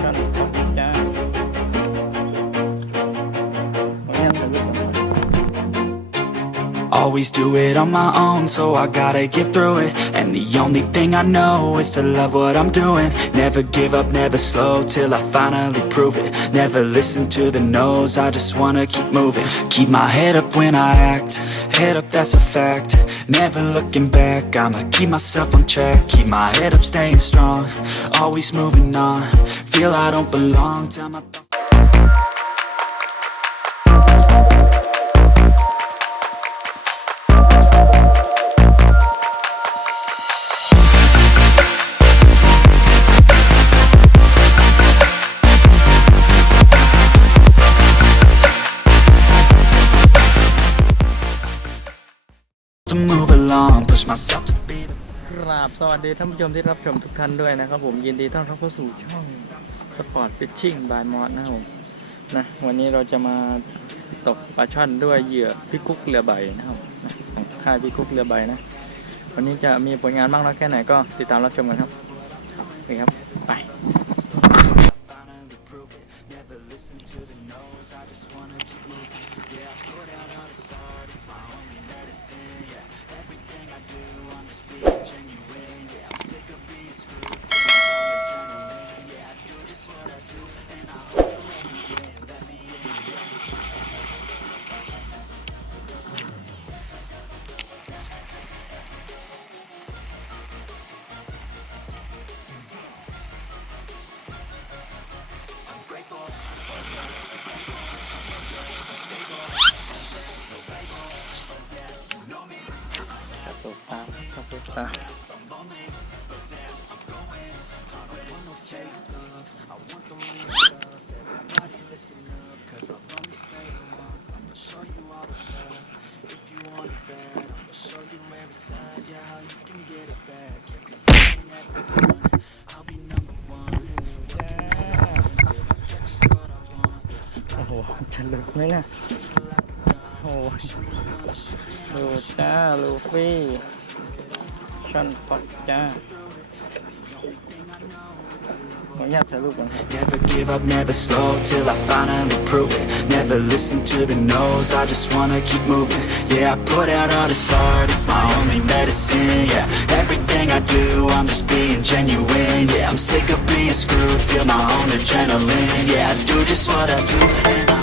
ช็อตจ้าผมอยากจะรู้ก่อน Always do it on my own, so I gotta get through it. And the only thing I know is to love what I'm doing. Never give up, never slow, till I finally prove it. Never listen to the no's, I just wanna keep moving. Keep my head up when I act, head up, that's a fact. Never looking back, I'ma keep myself on track. Keep my head up, staying strong, always moving on. Feel I don't belong, tell my thoughts. To move along, push myself to be the กราบสวัสดีท่านผู้ชมที่รับชมทุกท่านด้วยนะครับผมยินดีต้อนรับเข้าสู่ช่องสปอร์ตฟิชชิ่งบายมอสนะครับผมนะวันนี้เราจะมาตกปลาช่อนด้วยเหยื่อพี่กุ๊กเรือใบนะครับของค่ายพี่กุ๊กเรือใบนะวันนี้จะมีผลงานบ้างน้อยแค่ไหนก็ติดตามรับชมกันครับนี่ครับไป finally prove it. Never listen to the no's, I just wanna keep moving. Yeah, I put out all the art, it's my only medicine. Yeah, everything I do, I'm just being genuine. Yeah, I'm sick of being screwed, feeling all adrenaline. Yeah, I do just what I do, and I hope you let me in, let me in. I'm grateful. กระสุนตามกระสุนตามโอ้โหจะหลุดไหมนะโอ้ยดูจ้าลูฟี่ช่อนปอกจ้าผมอยากจะรู้ก่อน Never give up, never slow, till I finally prove it. Never listen to the no's, I just wanna keep moving. Yeah, I put out all this art, it's my only medicine. Yeah, everything I do, I'm just being genuine. Yeah, I'm sick of being screwed, feel my own adrenaline. Yeah, I do just what I do, and I